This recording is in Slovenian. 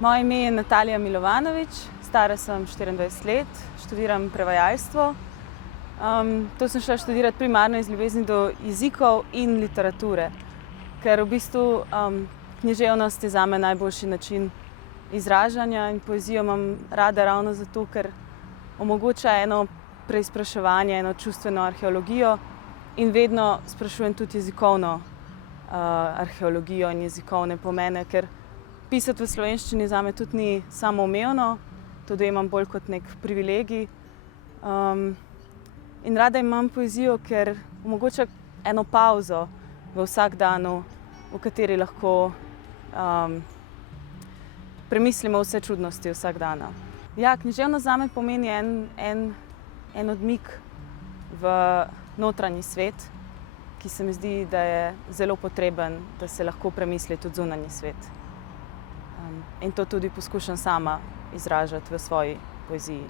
Moje ime je Natalija Milovanović, stara sem 24 let, študiram prevajalstvo. To sem šla študirati primarno iz ljubezni do jezikov in literature, ker v bistvu književnost je zame najboljši način izražanja in poezijo imam rada ravno zato, ker omogoča eno preizpraševanje, eno čustveno arheologijo in vedno sprašujem tudi jezikovno arheologijo in jezikovne pomene, ker pisati v slovenščini zame tudi ni samoumevno, to dojemam bolj kot nek privilegij. In rada imam poezijo, ker omogoča eno pavzo v vsakdanu, v kateri lahko premislimo vse čudnosti vsakdana. Ja, književnost zame pomeni en odmik v notranji svet, ki se mi zdi, da je zelo potreben, da se lahko premisli tudi zunanji svet. In to tudi poskušam sama izražati v svoji poeziji.